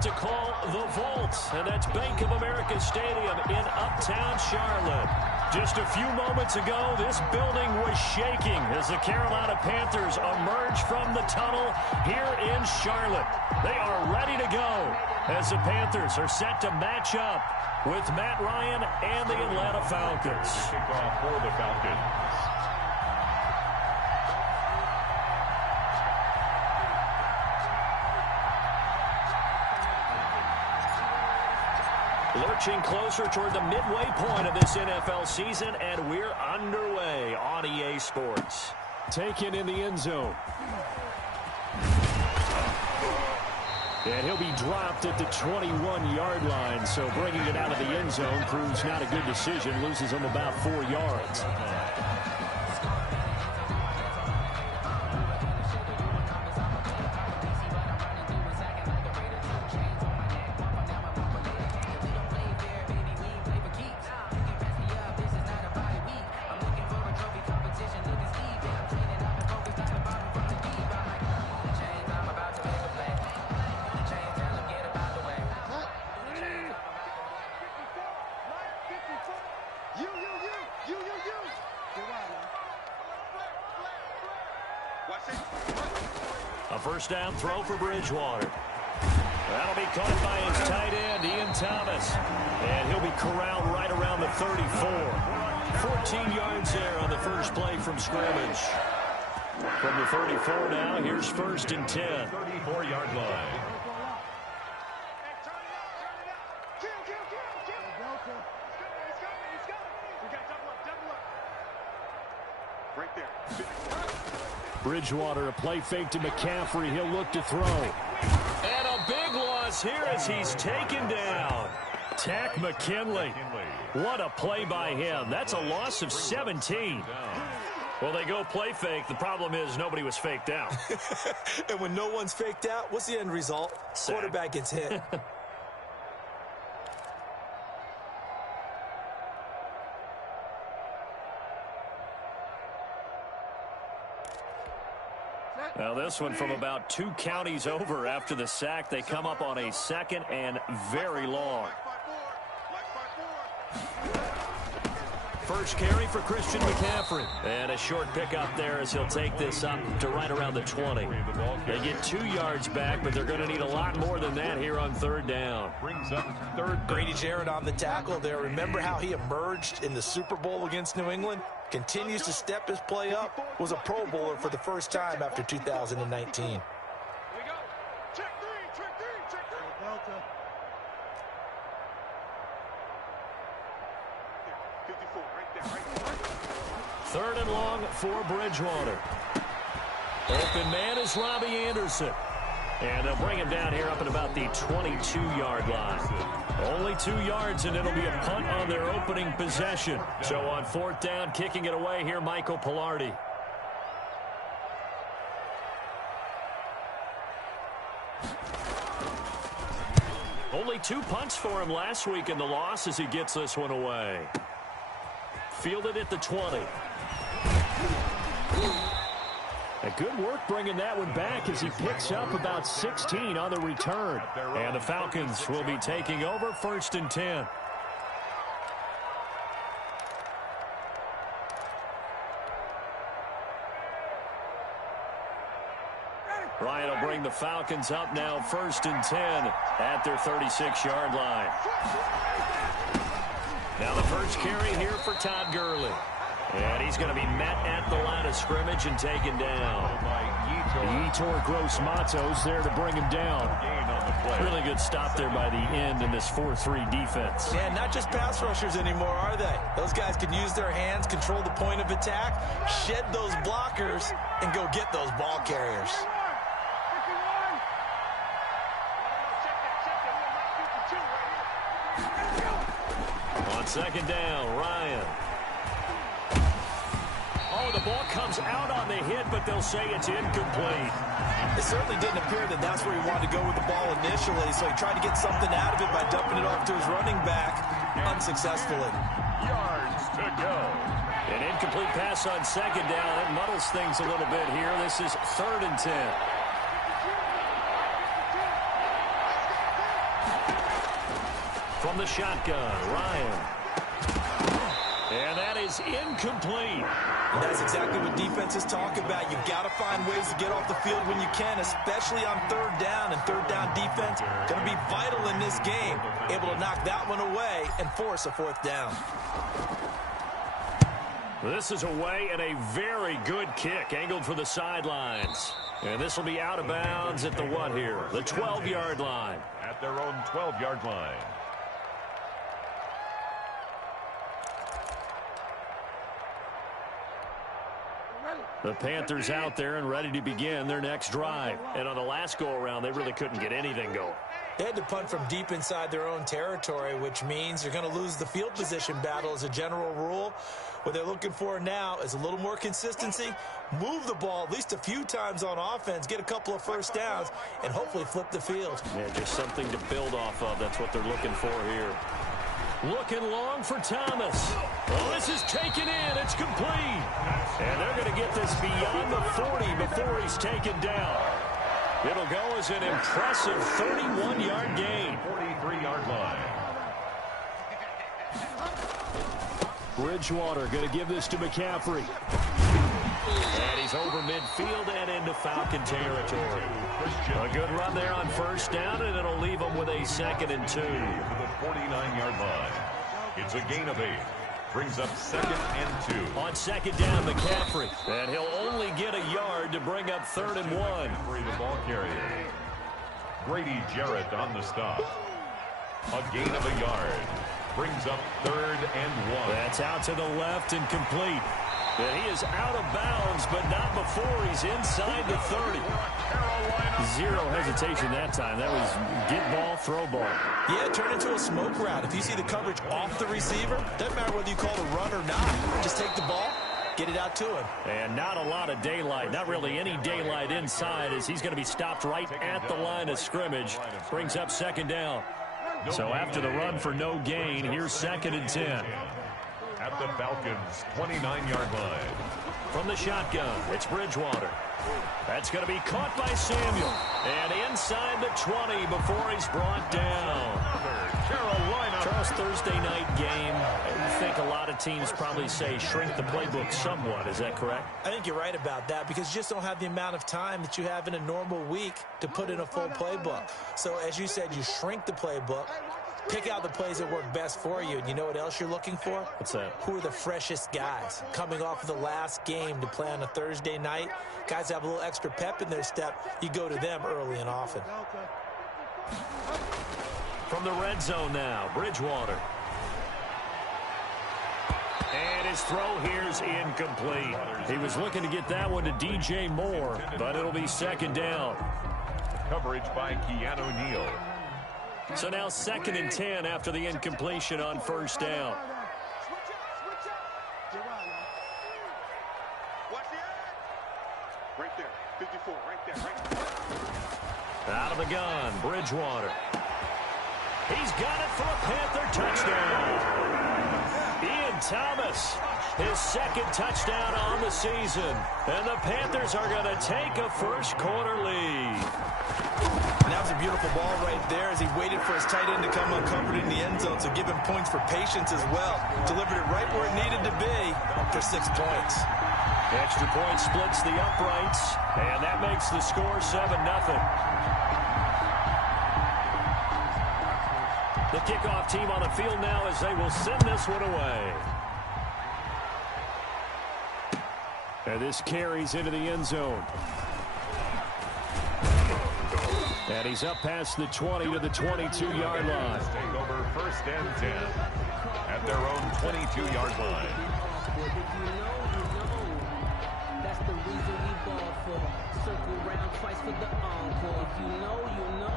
to call the Vault, and that's Bank of America Stadium in Uptown Charlotte. Just a few moments ago, this building was shaking as the Carolina Panthers emerged from the tunnel here in Charlotte. They are ready to go as the Panthers are set to match up with Matt Ryan and the Atlanta Falcons. Kickoff for the Falcons. Lurching closer toward the midway point of this NFL season, and we're underway on EA Sports. Taken in the end zone. And he'll be dropped at the 21-yard line, so bringing it out of the end zone proves not a good decision, loses him about 4 yards. A first down throw for Bridgewater. That'll be caught by his tight end, Ian Thomas. And he'll be corralled right around the 34. 14 yards there on the first play from scrimmage. From the 34 now, here's first and 10. 34-yard line. Bridgewater, a play fake to McCaffrey. He'll look to throw. And a big loss here as he's taken down. Tack McKinley. What a play by him. That's a loss of 17. Well, they go play fake. The problem is nobody was faked out. And when no one's faked out, what's the end result? Sack. Quarterback gets hit. Now this one from about 2 counties over after the sack. They come up on a second and very long. First carry for Christian McCaffrey. And a short pickup there as he'll take this up to right around the 20. They get 2 yards back, but they're going to need a lot more than that here on third down. Brings up third. Grady Jarrett on the tackle there. Remember how he emerged in the Super Bowl against New England? Continues to step his play up. Was a Pro Bowler for the first time after 2019. Third and long for Bridgewater. Open man is Robbie Anderson. And they'll bring him down here up at about the 22-yard line. Only 2 yards, and it'll be a punt on their opening possession. So on fourth down, kicking it away here, Michael Pilardi. Only 2 punts for him last week in the loss as he gets this one away. Fielded at the 20. A good work bringing that one back as he picks up about 16 on the return. And the Falcons will be taking over first and 10. Ryan will bring the Falcons up now first and 10 at their 36-yard line. Now the first carry here for Todd Gurley. And he's going to be met at the line of scrimmage and taken down. Yetur Gross-Matos there to bring him down. Really good stop there by the end in this 4-3 defense. Yeah, not just pass rushers anymore, are they? Those guys can use their hands, control the point of attack, shed those blockers, and go get those ball carriers. On second down, Ryan. Oh, the ball comes out on the hit, but they'll say it's incomplete. It certainly didn't appear that that's where he wanted to go with the ball initially, so he tried to get something out of it by dumping it off to his running back unsuccessfully. Yards to go. An incomplete pass on second down. That muddles things a little bit here. This is third and 10. From the shotgun, Ryan. And that is incomplete. And that's exactly what defenses talk about. You've got to find ways to get off the field when you can, especially on third down. And third down defense going to be vital in this game. Able to knock that one away and force a fourth down. This is away and a very good kick angled for the sidelines. And this will be out of bounds at the what here? The 12-yard line. At their own 12-yard line. The Panthers out there and ready to begin their next drive. And on the last go-around, they really couldn't get anything going. They had to punt from deep inside their own territory, which means you're going to lose the field position battle as a general rule. What they're looking for now is a little more consistency, move the ball at least a few times on offense, get a couple of first downs, and hopefully flip the field. Yeah, just something to build off of. That's what they're looking for here. Looking long for Thomas. Oh, this is taken in. It's complete. And they're going to get this beyond the 40 before he's taken down. It'll go as an impressive 31-yard gain. 43-yard line. Bridgewater going to give this to McCaffrey. And he's over midfield and into Falcon territory. A good run there on first down, and it'll leave them with a 2nd and 2. To the 49-yard line. It's a gain of 8. Brings up 2nd and 2. On 2nd down, McCaffrey. And he'll only get a yard to bring up 3rd and 1. Free the ball carrier. Grady Jarrett on the stop. A gain of a yard. Brings up 3rd and 1. That's out to the left and complete. And he is out of bounds, but not before he's inside the 30. Zero hesitation that time. That was get ball, throw ball. Yeah, turn into a smoke route. If you see the coverage off the receiver, doesn't matter whether you call it a run or not. Just take the ball, get it out to him. And not a lot of daylight, not really any daylight inside, as he's going to be stopped right at the line of scrimmage. Brings up 2nd down. So after the run for no gain, here's 2nd and 10. At the Falcons' 29-yard line. From the shotgun, it's Bridgewater. That's going to be caught by Samuel. And inside the 20 before he's brought down. Carolina. Charles, Thursday night game. I think a lot of teams probably say shrink the playbook somewhat. Is that correct? I think you're right about that because you just don't have the amount of time that you have in a normal week to put in a full playbook. So as you said, you shrink the playbook. Pick out the plays that work best for you. And you know what else you're looking for? What's that? Who are the freshest guys coming off of the last game to play on a Thursday night? Guys have a little extra pep in their step. You go to them early and often. From the red zone now, Bridgewater. And his throw here's incomplete. He was looking to get that one to DJ Moore, but it'll be 2nd down. Coverage by Keanu Neal. So now 2nd and 10 after the incompletion on first down. Right there, 54, right there. Out of the gun, Bridgewater. He's got it for a Panther touchdown. Ian Thomas, his 2nd touchdown on the season. And the Panthers are going to take a first-quarter lead. And that was a beautiful ball right there as he waited for his tight end to come uncovered in the end zone, so give him points for patience as well. Delivered it right where it needed to be for 6 points. Extra point splits the uprights, and that makes the score 7-0. The kickoff team on the field now as they will send this one away. And this carries into the end zone. And he's up past the 20 to the 22-yard line. Take over 1st and 10 at their own 22-yard line. That's the reason we ball for. Circle round twice for the encore. If you know, you know.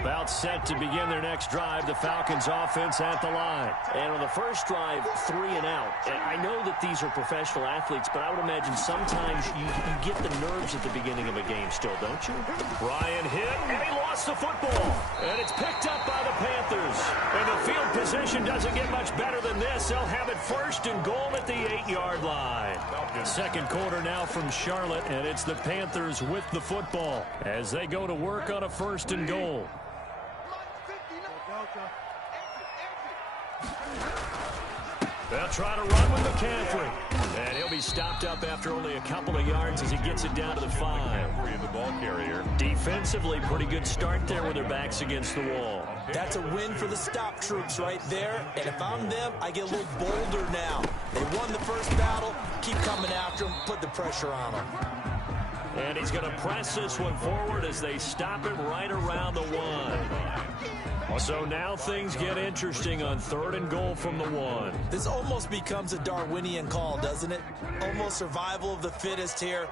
About set to begin their next drive, the Falcons offense at the line. And on the first drive, 3 and out. And I know that these are professional athletes, but I would imagine sometimes you get the nerves at the beginning of a game still, don't you? Ryan hit, and he lost the football. And it's picked up by the Panthers. And the field position doesn't get much better than this. They'll have it 1st and goal at the 8-yard line. 2nd quarter now from Charlotte, and it's the Panthers with the football as they go to work on a 1st and goal. They'll try to run with McCaffrey. And he'll be stopped up after only a couple of yards as he gets it down to the 5. The ball carrier. Defensively, pretty good start there with their backs against the wall. That's a win for the stop troops right there. And if I'm them, I get a little bolder now. They won the first battle. Keep coming after them. Put the pressure on them. And he's going to press this one forward as they stop him right around the 1. So now things get interesting on 3rd and goal from the 1. This almost becomes a Darwinian call, doesn't it? Almost survival of the fittest here.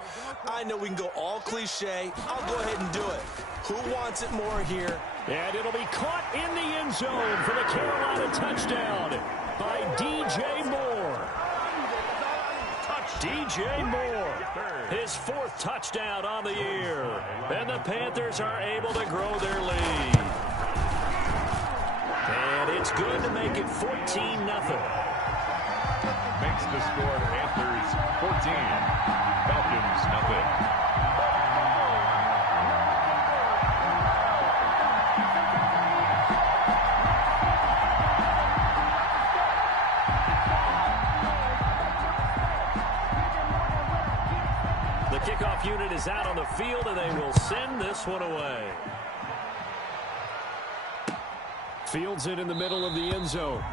I know we can go all cliche. I'll go ahead and do it. Who wants it more here? And it'll be caught in the end zone for the Carolina touchdown by DJ Moore. DJ Moore, his 4th touchdown on the year. And the Panthers are able to grow their lead. And it's good to make it 14-0. Makes the score Panthers 14. Falcons nothing. The kickoff unit is out on the field, and they will send this one away. Fields it in the middle of the end zone.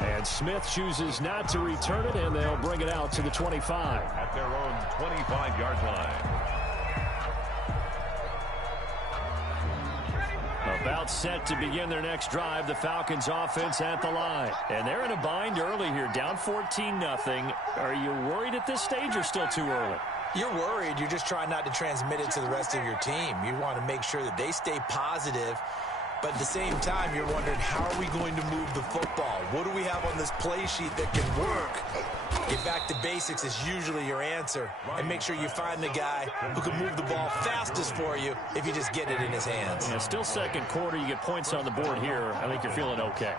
And Smith chooses not to return it, and they'll bring it out to the 25. At their own 25-yard line. About set to begin their next drive, the Falcons offense at the line. And they're in a bind early here, down 14-0. Are you worried at this stage or still too early? You're worried. You're just trying not to transmit it to the rest of your team. You want to make sure that they stay positive. But at the same time, you're wondering, how are we going to move the football? What do we have on this play sheet that can work? Get back to basics is usually your answer. And make sure you find the guy who can move the ball fastest for you if you just get it in his hands. Yeah, still second quarter. You get points on the board here. I think you're feeling okay.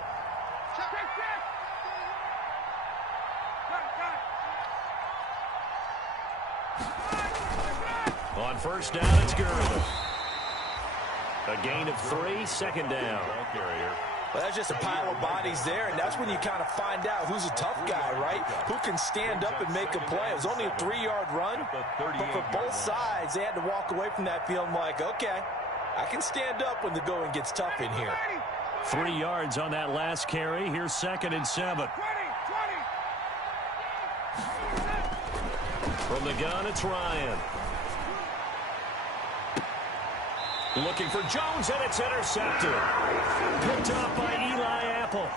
On first down, it's Gurley. A gain of 3, 2nd down. Well, that's just a pile of bodies there, and that's when you kind of find out who's a tough guy, right? Who can stand up and make a play. It was only a 3-yard run, but for both sides, they had to walk away from that feeling like, okay, I can stand up when the going gets tough in here. 3 yards on that last carry. Here's 2nd and 7. From the gun, it's Ryan. Looking for Jones, and it's intercepted. Picked up by Eli Apple.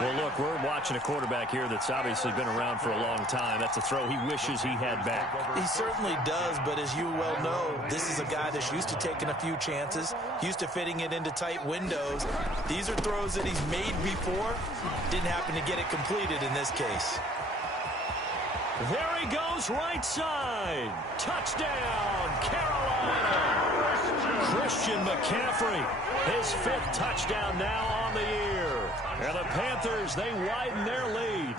Well, look, we're watching a quarterback here that's obviously been around for a long time. That's a throw he wishes he had back. He certainly does, but as you well know, this is a guy that's used to taking a few chances, used to fitting it into tight windows. These are throws that he's made before. Didn't happen to get it completed in this case. There he goes, right side. Touchdown, Carolina. Christian McCaffrey, his 5th touchdown now on the year. And the Panthers, they widen their lead.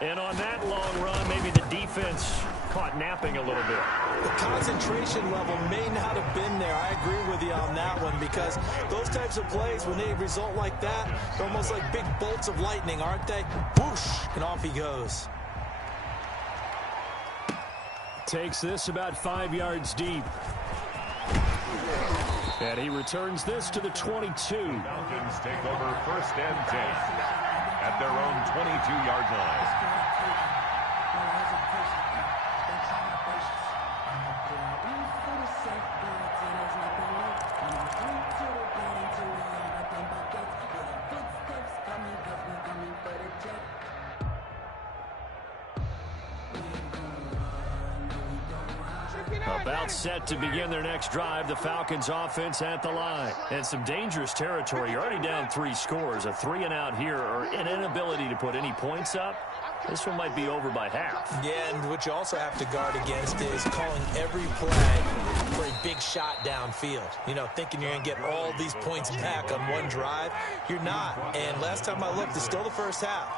And on that long run, maybe the defense caught napping a little bit. The concentration level may not have been there. I agree with you on that one, because those types of plays, when they result like that, they're almost like big bolts of lightning, aren't they? Whoosh, and off he goes. Takes this about 5 yards deep. And he returns this to the 22. Falcons take over 1st and 10 at their own 22-yard line. About set to begin their next drive, the Falcons offense at the line. And some dangerous territory. You're already down 3 scores. A 3 and out here, or an inability to put any points up. This one might be over by half. Yeah, and what you also have to guard against is calling every play for a big shot downfield. You know, thinking you're going to get all these points back on one drive. You're not. And last time I looked, it's still the first half.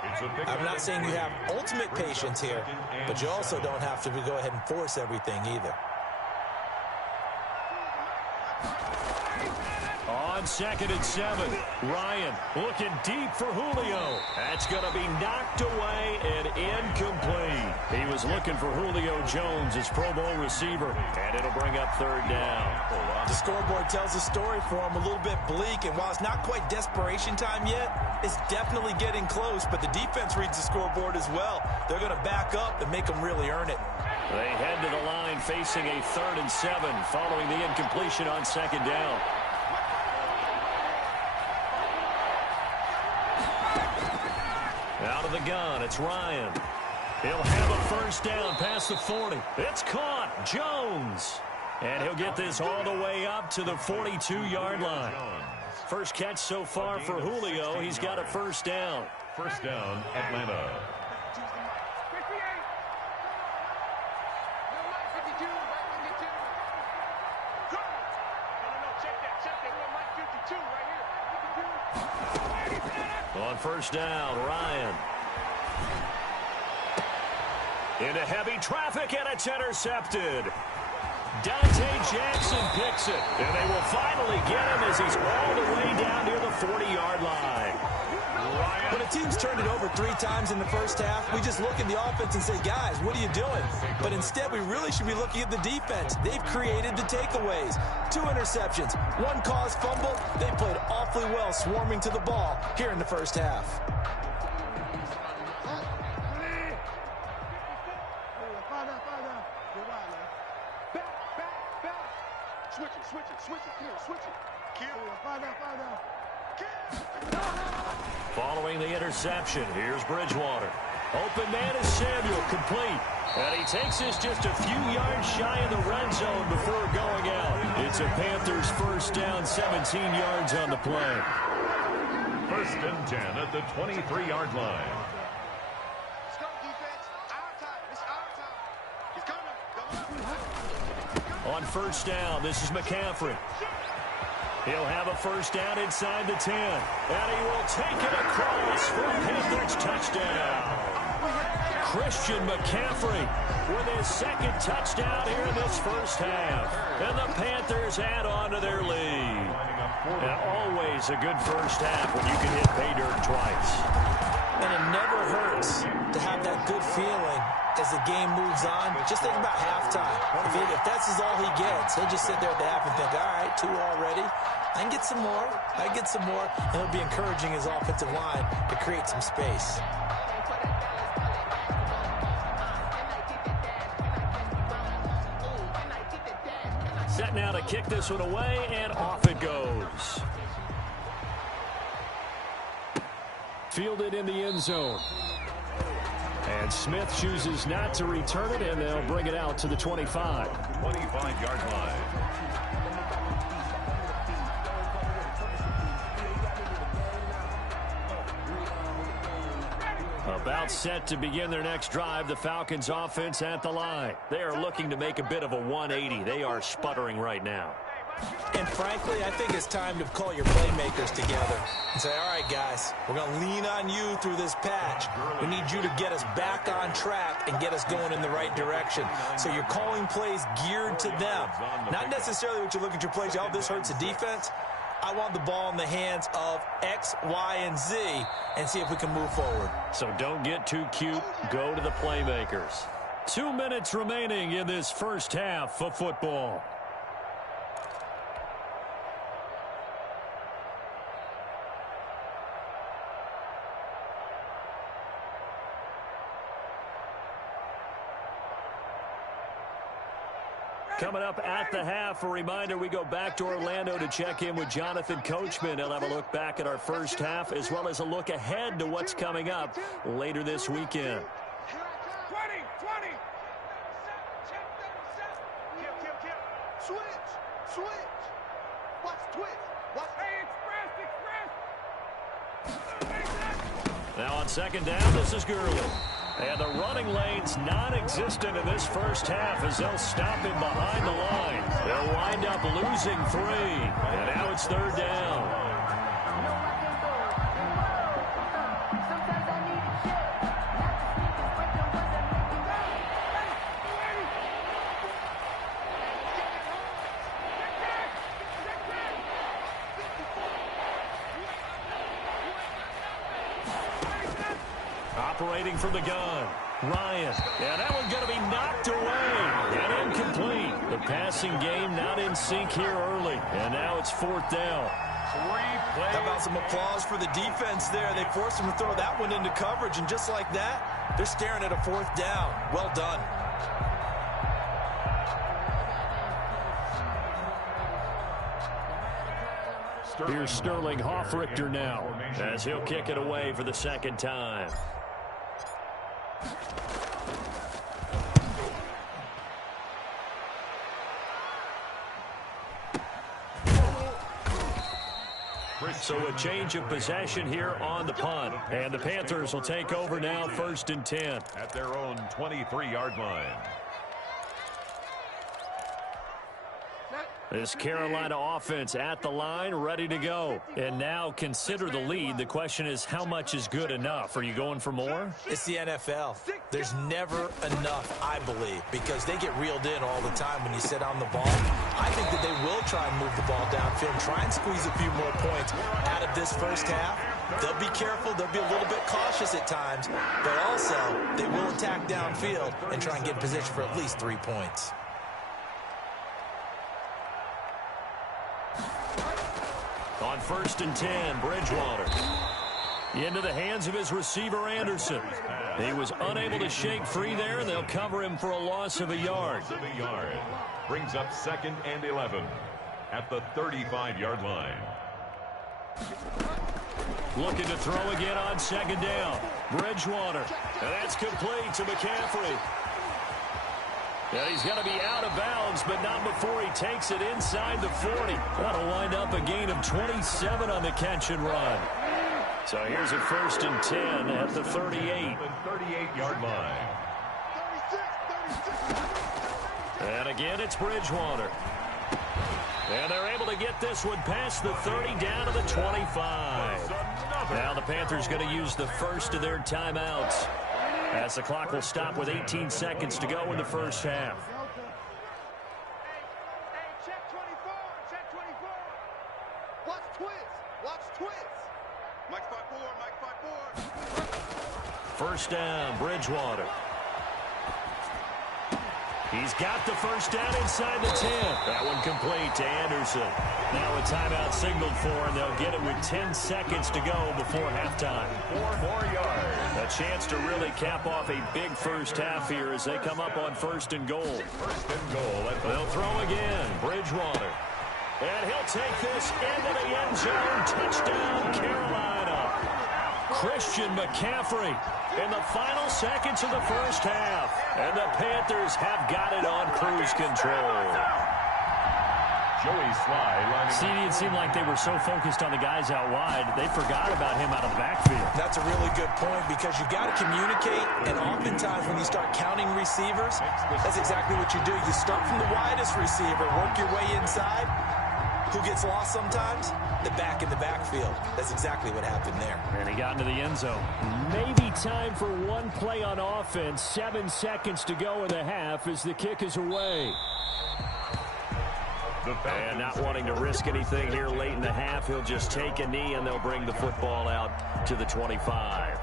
I'm not saying you have ultimate patience here, but you also don't have to go ahead and force everything either. On 2nd and 7, Ryan looking deep for Julio. That's going to be knocked away and incomplete. He was looking for Julio Jones, his Pro Bowl receiver, and it'll bring up 3rd down. The scoreboard tells a story for him, a little bit bleak, and while it's not quite desperation time yet, it's definitely getting close, but the defense reads the scoreboard as well. They're going to back up and make them really earn it. They head to the line facing a 3rd and 7 following the incompletion on 2nd down. Out of the gun, it's Ryan. He'll have a 1st down past the 40. It's caught. Jones. And he'll get this all the way up to the 42-yard line. First catch so far for Julio. He's got a 1st down. 1st down, Atlanta. On 1st down, Ryan. Into heavy traffic, and it's intercepted. Dante Jackson picks it, and they will finally get him as he's all the way down near the 40-yard line. When a team's turned it over 3 times in the first half, we just look at the offense and say, guys, what are you doing? But instead, we really should be looking at the defense. They've created the takeaways. 2 interceptions, 1 caused fumble. They played awfully well swarming to the ball here in the first half. Following the interception, here's Bridgewater. Open man is Samuel, complete. And he takes this just a few yards shy of the red zone before going out. It's a Panthers 1st down, 17 yards on the play. 1st and 10 at the 23-yard line. Let's go, defense. Our time. It's our time. He's coming. On 1st down, this is McCaffrey. He'll have a 1st down inside the 10. And he will take it across for a Panthers touchdown. Christian McCaffrey with his 2nd touchdown here in this first half. And the Panthers add on to their lead. And always a good first half when you can hit pay dirt twice. And it never hurts to have that good feeling as the game moves on. Just think about halftime. If that's all he gets, he'll just sit there at the half and think, all right, 2 already. I can get some more. I can get some more. And he'll be encouraging his offensive line to create some space. Set now to kick this one away, and off it goes. Fielded in the end zone. And Smith chooses not to return it, and they'll bring it out to the 25. 25-yard line. About set to begin their next drive, the Falcons offense at the line. They are looking to make a bit of a 180. They are sputtering right now. And frankly, I think it's time to call your playmakers together and say, all right, guys, we're going to lean on you through this patch. We need you to get us back on track and get us going in the right direction. So you're calling plays geared to them. Not necessarily what you look at your plays, oh, this hurts the defense. I want the ball in the hands of X, Y, and Z and see if we can move forward. So don't get too cute. Go to the playmakers. 2 minutes remaining in this first half of football. Coming up at the half, a reminder, we go back to Orlando to check in with Jonathan Coachman. He'll have a look back at our first half as well as a look ahead to what's coming up later this weekend. 20. Switch. Watch twist. Watch. Hey, express. Now on 2nd down, this is Gurley. And the running lane's non-existent in this first half as they'll stop him behind the line. They'll wind up losing 3. And now it's 3rd down. operating from the gun. Ryan. Yeah, that one's going to be knocked away and incomplete. The passing game not in sync here early, and now it's 4th down. How about some applause for the defense there? They forced him to throw that one into coverage, and just like that, they're staring at a 4th down. Well done. Here's Sterling Hoffrichter now as he'll kick it away for the 2nd time. So a change of possession here on the punt. And the Panthers will take over now, 1st and 10. At their own 23-yard line. This Carolina offense at the line, ready to go. And now consider the lead. The question is, how much is good enough? Are you going for more? It's the NFL. There's never enough, I believe, because they get reeled in all the time when you sit on the ball. I think that they will try and move the ball downfield, try and squeeze a few more points out of this first half. They'll be careful. They'll be a little bit cautious at times, but also they will attack downfield and try and get in position for at least 3 points. On 1st and 10, Bridgewater. Into the hands of his receiver, Anderson. He was unable to shake free there, and they'll cover him for a loss of a yard. Brings up 2nd and 11 at the 35-yard line. Looking to throw again on 2nd down. Bridgewater. And that's complete to McCaffrey. Yeah, he's going to be out of bounds, but not before he takes it inside the 40. That'll wind up a gain of 27 on the catch and run. So here's a 1st and 10 at the 38. The 38-yard line. And again, it's Bridgewater. And they're able to get this one past the 30 down to the 25. Now the Panthers going to use the first of their timeouts, as the clock will stop with 18 seconds to go in the first half. Hey, check 24, check 24. Watch twist. Mike 5-4. 1st down, Bridgewater. He's got the 1st down inside the 10. That one complete to Anderson. Now a timeout signaled for, and they'll get it with 10 seconds to go before halftime. 4 more yards. A chance to really cap off a big first half here as they come up on 1st and goal. 1st and goal. They'll throw again. Bridgewater. And he'll take this into the end zone. Touchdown, Carolina. Christian McCaffrey in the final seconds of the first half. And the Panthers have got it on cruise control. Joey Sly lining See, it seemed like they were so focused on the guys out wide, they forgot about him out of the backfield. That's a really good point, because you've got to communicate, and oftentimes when you start counting receivers, that's exactly what you do. You start from the widest receiver, work your way inside. Who gets lost sometimes? The back in the backfield. That's exactly what happened there. And he got into the end zone. Maybe time for one play on offense. 7 seconds to go in the half as the kick is away. And not wanting to risk anything here late in the half, he'll just take a knee and they'll bring the football out to the 25.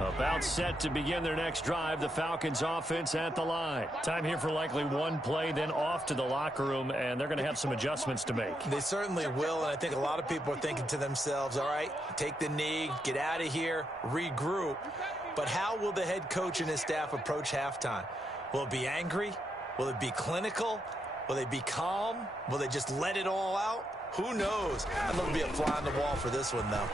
About set to begin their next drive, the Falcons offense at the line. Time here for likely one play, then off to the locker room, and they're going to have some adjustments to make. They certainly will, and I think a lot of people are thinking to themselves, all right, take the knee, get out of here, regroup. But how will the head coach and his staff approach halftime? Will it be angry? Will it be clinical? Will they be calm? Will they just let it all out? Who knows? I'd love to be a fly on the wall for this one, though.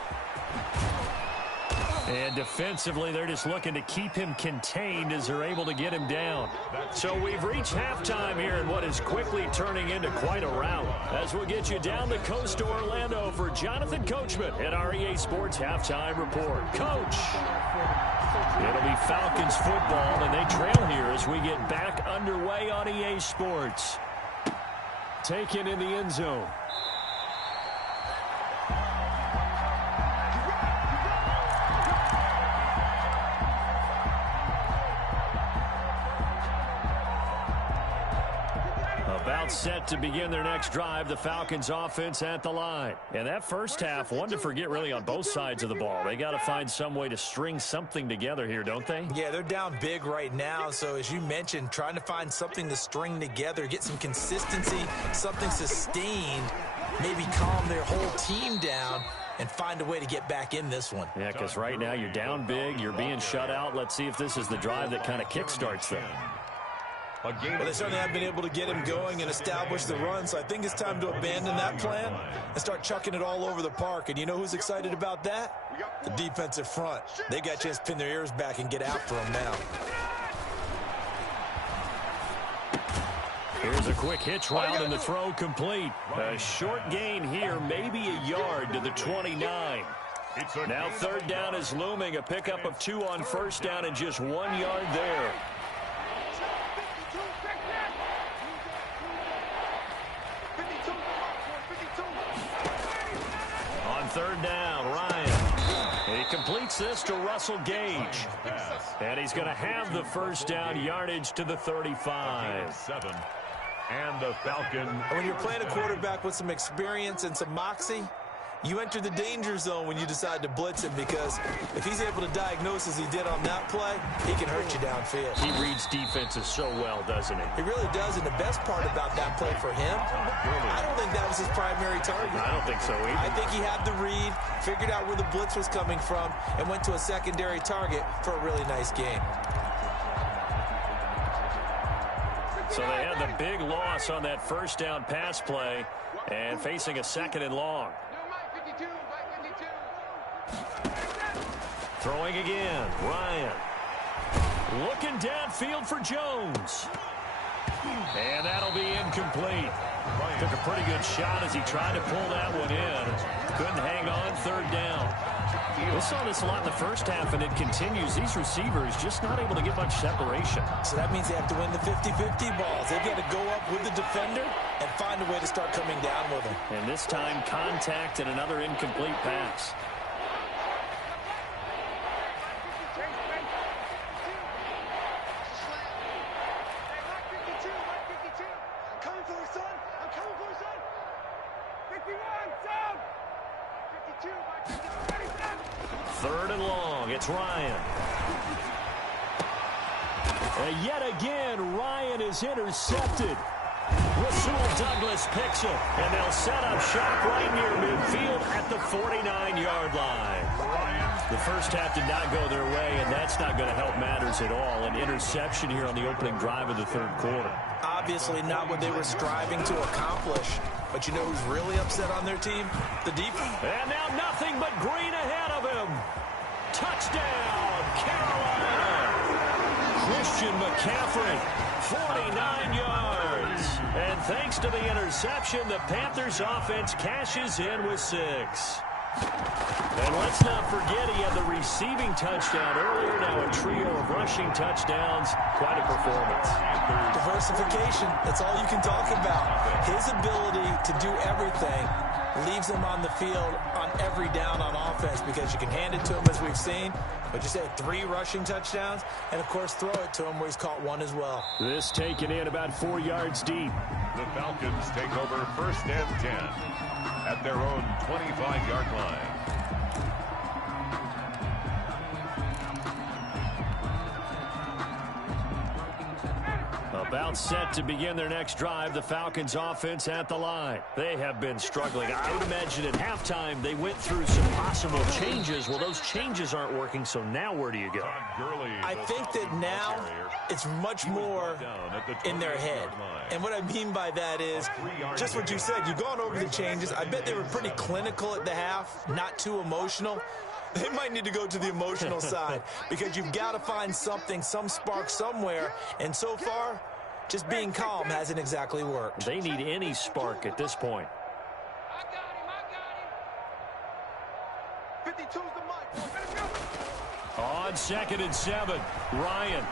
And defensively, they're just looking to keep him contained as they're able to get him down. So we've reached halftime here in what is quickly turning into quite a rout. As we'll get you down the coast to Orlando for Jonathan Coachman at our EA Sports Halftime Report. Coach! It'll be Falcons football, and they trail here as we get back underway on EA Sports. Taken in the end zone. About set to begin their next drive, the Falcons offense at the line. And that first half, one to forget really on both sides of the ball. They got to find some way to string something together here, don't they? Yeah, they're down big right now. So as you mentioned, trying to find something to string together, get some consistency, something sustained, maybe calm their whole team down and find a way to get back in this one. Yeah, because right now you're down big, you're being shut out. Let's see if this is the drive that kind of kickstarts them. Well, they certainly have been able to get him going and establish the run, so I think it's time to abandon that plan and start chucking it all over the park. And you know who's excited about that? The defensive front. They got a chance to pin their ears back and get after him now. Here's a quick hitch route and the throw complete. A short gain here, maybe a yard to the 29. Now third down is looming, a pickup of 2 on first down and just 1 yard there. On third down, Ryan. He completes this to Russell Gage. And he's going to have the first down, yardage to the 35. And the Falcon. When you're playing a quarterback with some experience and some moxie, you enter the danger zone when you decide to blitz him, because if he's able to diagnose as he did on that play, he can hurt you downfield. He reads defenses so well, doesn't he? He really does, and the best part about that play for him, I don't think that was his primary target. I don't think so either. I think he had the read, figured out where the blitz was coming from, and went to a secondary target for a really nice game. So they had the big loss on that first down pass play and facing a 2nd and long. Throwing again, Ryan. Looking downfield for Jones. And that'll be incomplete. Took a pretty good shot as he tried to pull that one in. Couldn't hang on, third down. We saw this a lot in the first half, and it continues. These receivers just not able to get much separation. So that means they have to win the 50-50 balls. They've got to go up with the defender and find a way to start coming down with him. And this time, contact and another incomplete pass. Third and long, it's Ryan. And yet again, Ryan is intercepted. Rasul Douglas picks him, and they'll set up shop right near midfield at the 49-yard line. The first half did not go their way, and that's not going to help matters at all. An interception here on the opening drive of the third quarter. Obviously not what they were striving to accomplish. But you know who's really upset on their team? The defense. And now nothing but green ahead of him. Touchdown, Carolina. Christian McCaffrey, 49 yards. And thanks to the interception, the Panthers offense cashes in with 6. And let's not forget he had the receiving touchdown earlier. Now a trio of rushing touchdowns. Quite a performance. Diversification. That's all you can talk about. His ability to do everything leaves him on the field on every down on offense, because you can hand it to him as we've seen. But you said 3 rushing touchdowns, and of course throw it to him where he's caught 1 as well. This taken in about 4 yards deep. The Falcons take over 1st and 10 at their own 25-yard line. About set to begin their next drive, the Falcons offense at the line. They have been struggling. I would imagine at halftime they went through some possible changes. Well, those changes aren't working, so now where do you go? I think that now it's much more in their head. And what I mean by that is just what you said. You've gone over the changes. I bet they were pretty clinical at the half, not too emotional. They might need to go to the emotional side, because you've got to find something, some spark somewhere. And so far, just being calm hasn't exactly worked. They need any spark at this point. I got him. 52's the mic. Let's go. On 2nd and 7, Ryan.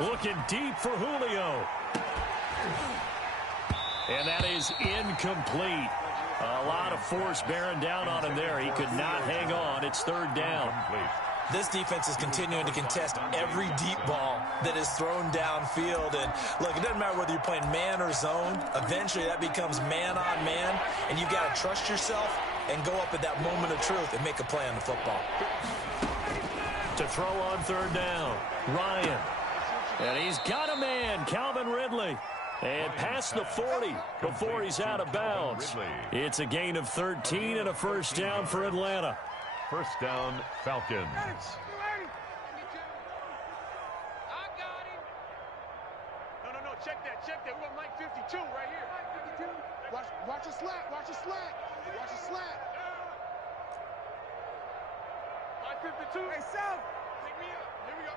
Looking deep for Julio. And that is incomplete. A lot of force bearing down on him there. He could not hang on. It's 3rd down. This defense is continuing to contest every deep ball that is thrown downfield. And look, it doesn't matter whether you're playing man or zone. Eventually, that becomes man on man, and you've got to trust yourself and go up at that moment of truth and make a play on the football. To throw on third down, Ryan. And he's got a man, Calvin Ridley. And past the 40 before he's out of bounds. It's a gain of 13 and a first down for Atlanta. First down, Falcons. I got him. No, check that. We want Mike 52 right here. Watch a slat. Mike 52. Hey, South. Pick me up. Here we go.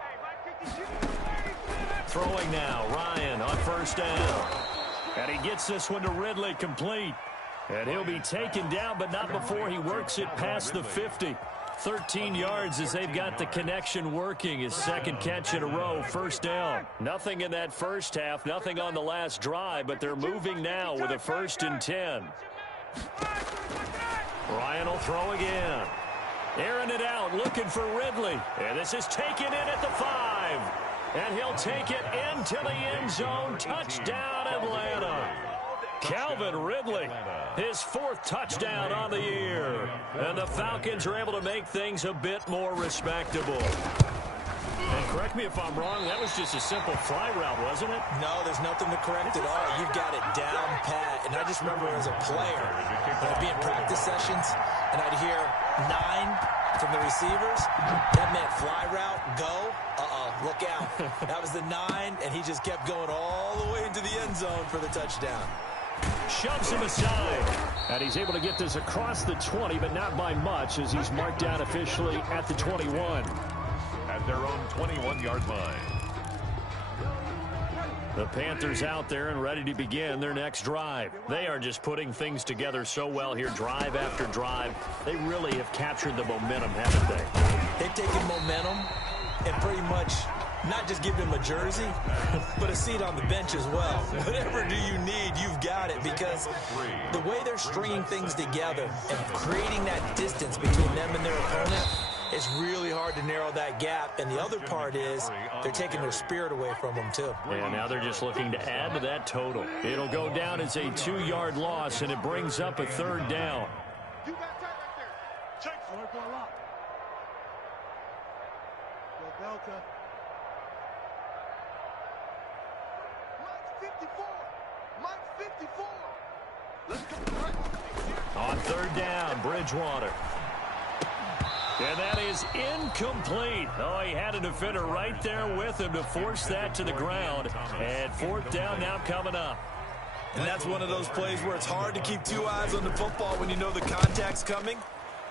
Hey, Mike 52. Throwing now, Ryan on first down. And he gets this one to Ridley, complete. And he'll be taken down, but not before he works it past the 50. 13 yards as they've got the connection working. His second catch in a row, first down. Nothing in that first half, nothing on the last drive, but they're moving now with a 1st and 10. Ryan will throw again. Airing it out, looking for Ridley. And this is taken in at the 5. And he'll take it into the end zone. Touchdown, Atlanta. Calvin Ridley, his 4th touchdown on the year. And the Falcons are able to make things a bit more respectable. And correct me if I'm wrong, that was just a simple fly route, wasn't it? No, there's nothing to correct at all. You've got it down pat. And I just remember as a player, when I'd be in practice sessions, and I'd hear 9 from the receivers. That meant fly route, go. Look out. That was the 9, and he just kept going all the way into the end zone for the touchdown. Shoves him aside. And he's able to get this across the 20, but not by much, as he's marked down officially at the 21. At their own 21-yard line. The Panthers out there and ready to begin their next drive. They are just putting things together so well here, drive after drive. They really have captured the momentum, haven't they? They've taken momentum and pretty much not just give him a jersey, but a seat on the bench as well. Whatever do you need, you've got it, because the way they're stringing things together and creating that distance between them and their opponent, it's really hard to narrow that gap. And the other part is they're taking their spirit away from them, too. And now they're just looking to add to that total. It'll go down as a 2-yard loss, and it brings up a 3rd down. You got tight right there. Check. Work on lock. Go Delta. Mike 54. Let's go. On 3rd down, Bridgewater. And that is incomplete. Oh, he had a defender right there with him to force that to the ground. And 4th down now coming up. And that's one of those plays where it's hard to keep 2 eyes on the football when you know the contact's coming,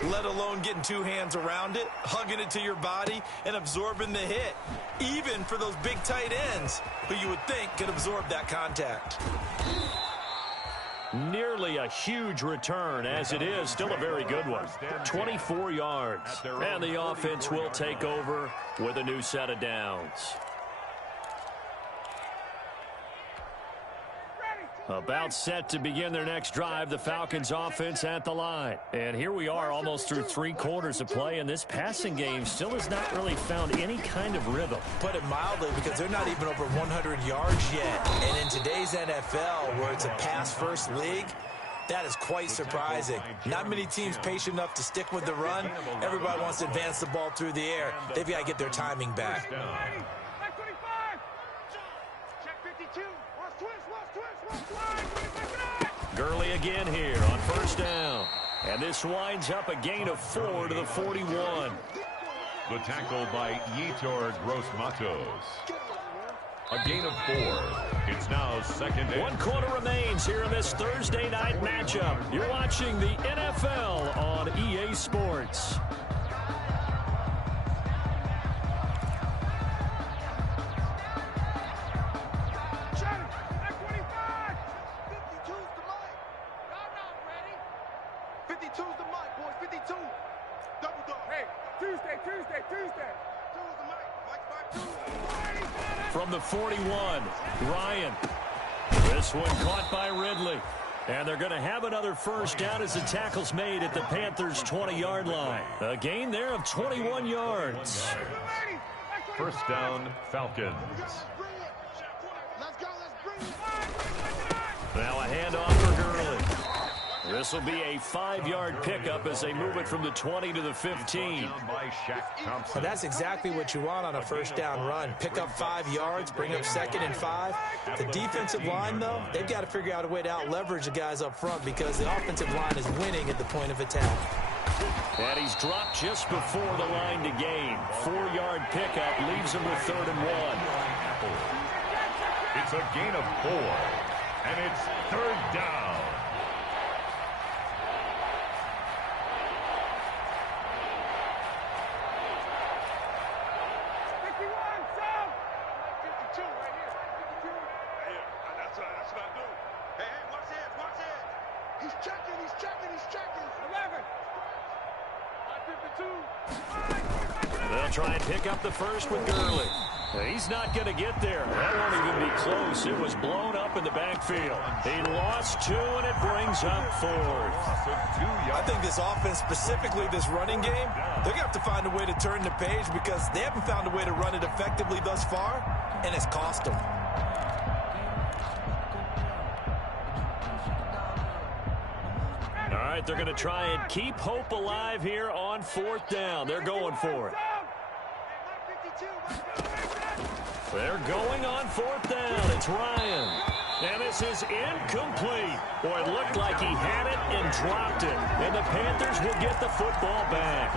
let alone getting 2 hands around it, hugging it to your body, and absorbing the hit, even for those big tight ends who you would think could absorb that contact. Nearly a huge return, as it is still a very good one. 24 yards. And the offense will take over with a new set of downs. About set to begin their next drive, the Falcons offense at the line. And here we are almost through 3 quarters of play, and this passing game still has not really found any kind of rhythm. Put it mildly, because they're not even over 100 yards yet. And in today's NFL, where it's a pass-first league, that is quite surprising. Not many teams patient enough to stick with the run. Everybody wants to advance the ball through the air. They've got to get their timing back. Gurley again here on 1st down. And this winds up a gain of 4 to the 41. The tackle by Yetur Gross-Matos. A gain of 4. It's now 2nd and 1 quarter remains here in this Thursday night matchup. You're watching the NFL on EA Sports. From the 41, Ryan. This one caught by Ridley. And they're going to have another first down as the tackle's made at the Panthers' 20-yard line. A gain there of 21 yards. First down, Falcons. Now a handoff for Gurley. This will be a 5-yard pickup as they move it from the 20 to the 15. Well, that's exactly what you want on a first down run. Pick up 5 yards, bring up 2nd and 5. The defensive line, though, they've got to figure out a way to out-leverage the guys up front because the offensive line is winning at the point of attack. And he's dropped just before the line to gain. 4-yard pickup leaves him with 3rd and 1. It's a gain of 4, and it's 3rd down. They'll try and pick up the first with Gurley. He's not going to get there. That won't even be close. It was blown up in the backfield. He lost 2, and it brings up 4th. I think this offense, specifically this running game, they're going to have to find a way to turn the page because they haven't found a way to run it effectively thus far, and it's cost them. All right, they're going to try and keep hope alive here on 4th down. They're going for it. They're going on 4th down. It's Ryan. And this is incomplete. Boy, it looked like he had it and dropped it. And the Panthers will get the football back.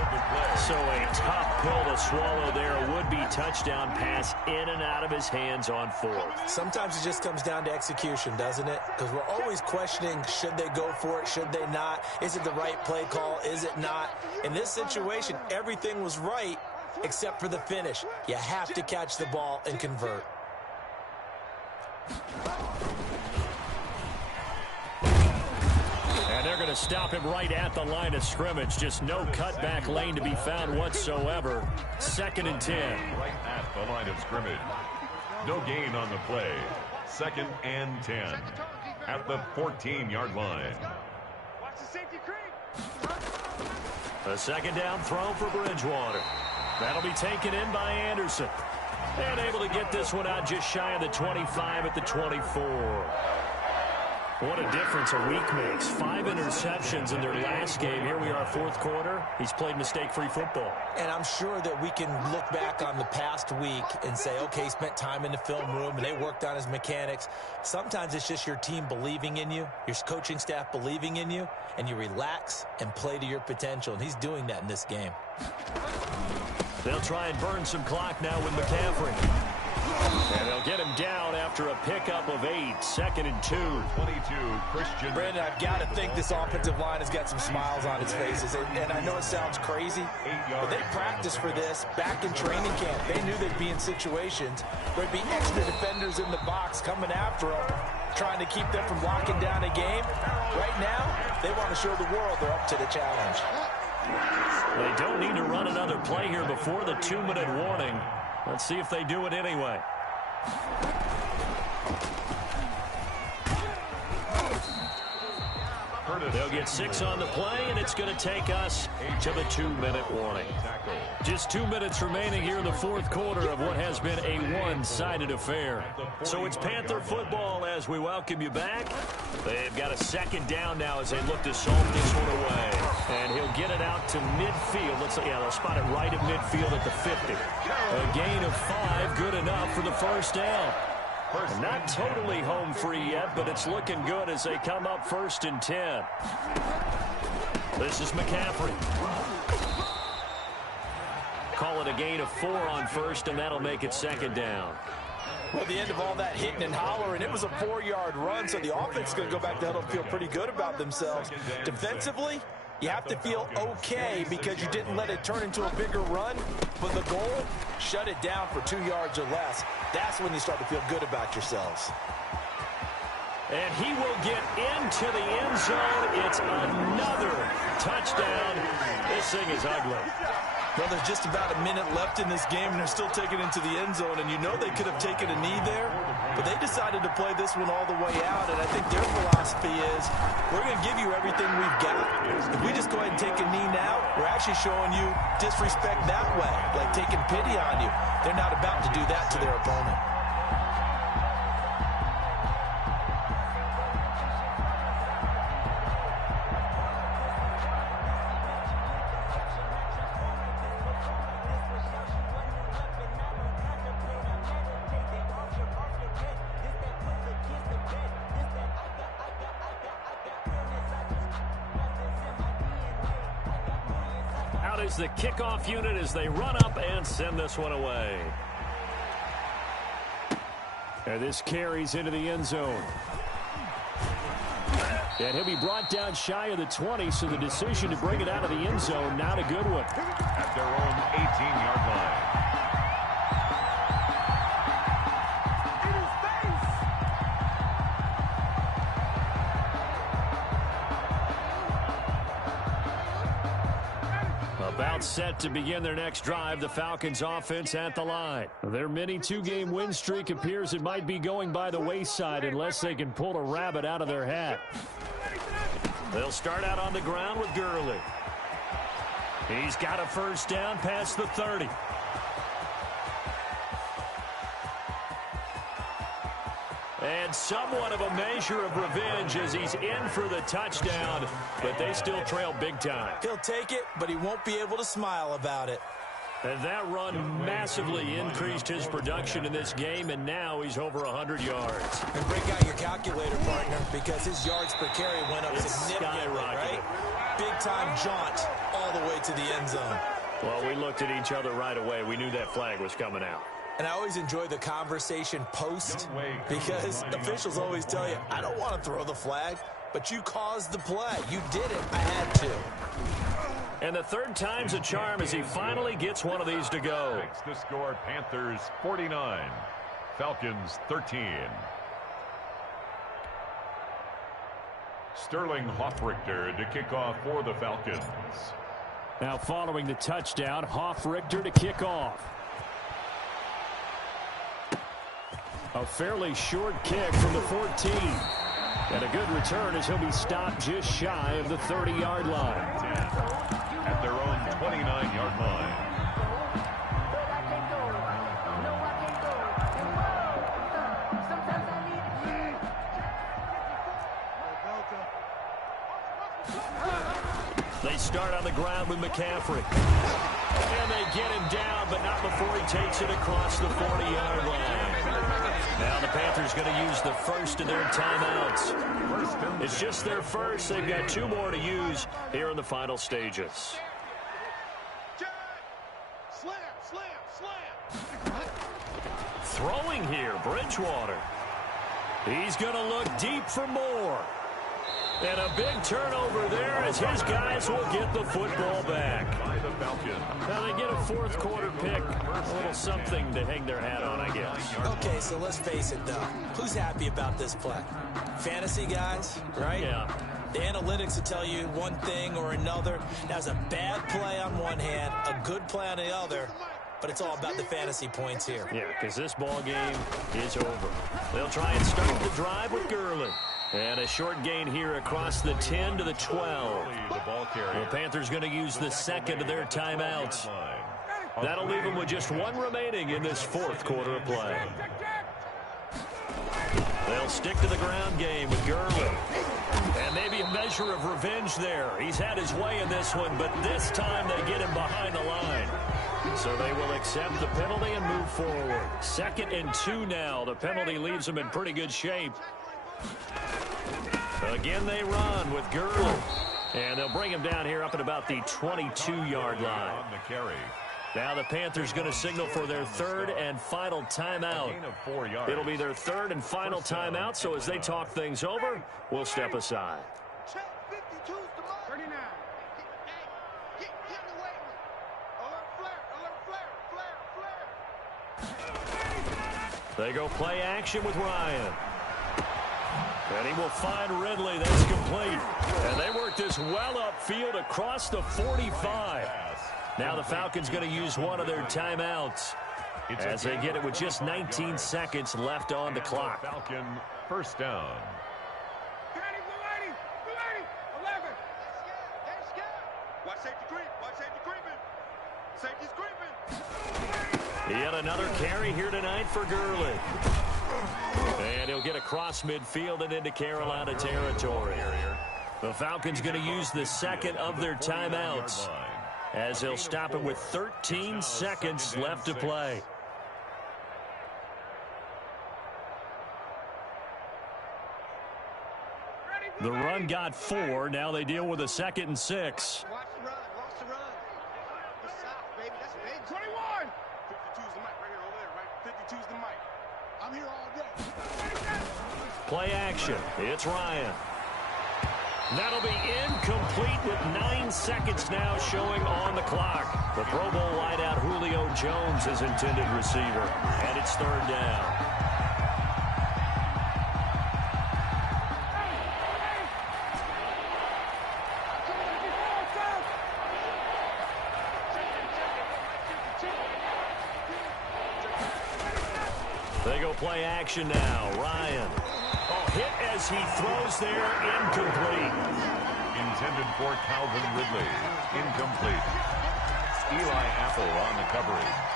So a tough pill to swallow there. A would-be touchdown pass in and out of his hands on 4th. Sometimes it just comes down to execution, doesn't it? Because we're always questioning, should they go for it, should they not? Is it the right play call, is it not? In this situation, everything was right except for the finish. You have to catch the ball and convert. And they're going to stop him right at the line of scrimmage. Just no cutback lane to be found whatsoever. 2nd and 10. Right at the line of scrimmage. No gain on the play. 2nd and 10. At the 14-yard line. A 2nd down throw for Bridgewater. That'll be taken in by Anderson. And able to get this one out just shy of the 25 at the 24. What a difference a week makes. 5 interceptions in their last game. Here we are, 4th quarter. He's played mistake-free football. And I'm sure that we can look back on the past week and say, okay, he spent time in the film room and they worked on his mechanics. Sometimes it's just your team believing in you, your coaching staff believing in you, and you relax and play to your potential. And he's doing that in this game. They'll try and burn some clock now with McCaffrey. And they'll get him down after a pickup of 8. 2nd and 2. 22, Christian. Brandon, I've got to think this offensive line has got some smiles on its faces. And I know it sounds crazy, but they practiced for this back in training camp. They knew they'd be in situations where there'd be extra defenders in the box coming after them, trying to keep them from locking down a game. Right now, they want to show the world they're up to the challenge. They don't need to run another play here before the 2-minute warning. Let's see if they do it anyway. They'll get 6 on the play, and it's going to take us to the 2-minute warning. Just 2 minutes remaining here in the 4th quarter of what has been a one-sided affair. So it's Panther football as we welcome you back. They've got a 2nd down now as they look to solve this one away. And he'll get it out to midfield. They'll spot it right at midfield at the 50. A gain of 5, good enough for the first down. Not totally home free yet, but it's looking good as they come up 1st and 10. This is McCaffrey. Call it a gain of 4 on 1st, and that'll make it 2nd down. Well, the end of all that hitting and hollering, it was a 4-yard run, so the offense is going to go back to huddle and feel pretty good about themselves. Defensively, you have to feel okay because you didn't let it turn into a bigger run, but the goal, shut it down for 2 yards or less. That's when you start to feel good about yourselves. And he will get into the end zone. It's another touchdown. This thing is ugly. Well, there's just about a minute left in this game, and they're still taking it into the end zone, and you know they could have taken a knee there. but they decided to play this one all the way out, and I think their philosophy is, we're going to give you everything we've got. If we just go ahead and take a knee now, we're actually showing you disrespect that way, like taking pity on you. They're not about to do that to their opponent. Is the kickoff unit as they run up and send this one away. And this carries into the end zone. And he'll be brought down shy of the 20, so the decision to bring it out of the end zone, not a good one. At their own 18-yard line. About set to begin their next drive, the Falcons offense at the line. Their mini two-game win streak appears it might be going by the wayside unless they can pull a rabbit out of their hat. They'll start out on the ground with Gurley. He's got a first down past the 30. And somewhat of a measure of revenge as he's in for the touchdown, but they still trail big time. He'll take it, but he won't be able to smile about it. And that run massively increased his production in this game, and now he's over 100 yards. And break out your calculator, partner, because his yards per carry went up significantly, right? Big-time jaunt all the way to the end zone. Well, we looked at each other right away. We knew that flag was coming out. And I always enjoy the conversation post because officials always tell you, I don't want to throw the flag, but you caused the play. You did it. I had to. And the third time's a charm as he finally gets one of these to go. Makes the score Panthers 49, Falcons 13. Sterling Hoffrichter to kick off for the Falcons. Now following the touchdown, Hoffrichter to kick off. A fairly short kick from the 14. And a good return as he'll be stopped just shy of the 30-yard line. At their own 29-yard line. They start on the ground with McCaffrey. And they get him down, but not before he takes it across the 40-yard line. Now the Panthers going to use the first of their timeouts. It's just their first. They've got two more to use here in the final stages. Throwing here, Bridgewater. He's going to look deep for more. And a big turnover there as his guys will get the football back. Now they get a fourth quarter pick. A little something to hang their hat on, I guess. Okay, so let's face it, though. Who's happy about this play? Fantasy guys, right? Yeah. The analytics will tell you one thing or another. That's a bad play on one hand, a good play on the other. But it's all about the fantasy points here. Yeah, because this ball game is over. They'll try and start the drive with Gurley. And a short gain here across the 10 to the 12. The Panthers going to use the second of their timeouts. That'll leave them with just one remaining in this fourth quarter of play. They'll stick to the ground game with Gurley. And maybe a measure of revenge there. He's had his way in this one, but this time they get him behind the line. So they will accept the penalty and move forward. 2nd and 2 now. The penalty leaves them in pretty good shape. Again, they run with Gurley. And they'll bring him down here up at about the 22-yard line. On the carry. Now the Panthers going to signal for their third and final timeout. It'll be their third and final timeout, so as they talk things over, we'll step aside. They go play action with Ryan. And he will find Ridley. That's complete. And they work this well upfield across the 45. Now the Falcons going to use one of their timeouts. as they get it with just 19 seconds left on the clock. Falcon first down. Watch safety creep. Watch safety creeping. Safety's creeping. Yet another carry here tonight for Gurley. And he'll get across midfield and into Carolina territory. The Falcons going to use the second of their timeouts, as they'll stop it with 13 seconds left to play. The run got 4. Now they deal with a 2nd and 6. Watch the run. Watch the run. The south, baby. That's big. 21. 52's the mic right here over there, right? 52's the mic. I'm here all day. Play action. It's Ryan. That'll be incomplete with 9 seconds now showing on the clock. The Pro Bowl wideout Julio Jones is intended receiver, and it's 3rd down. They go play action now. Ryan. Oh, hit as he throws there. Incomplete. Intended for Calvin Ridley. Incomplete. Eli Apple on the coverage.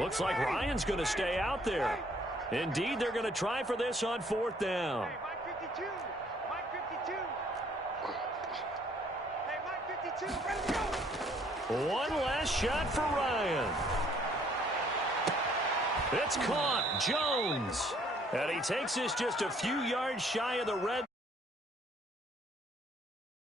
Looks like Ryan's going to stay out there. Indeed, they're going to try for this on 4th down. Hey, Mike 52. Mike 52. Hey, Mike 52. Ready to go. One last shot for Ryan. It's caught. Jones. And he takes this just a few yards shy of the red.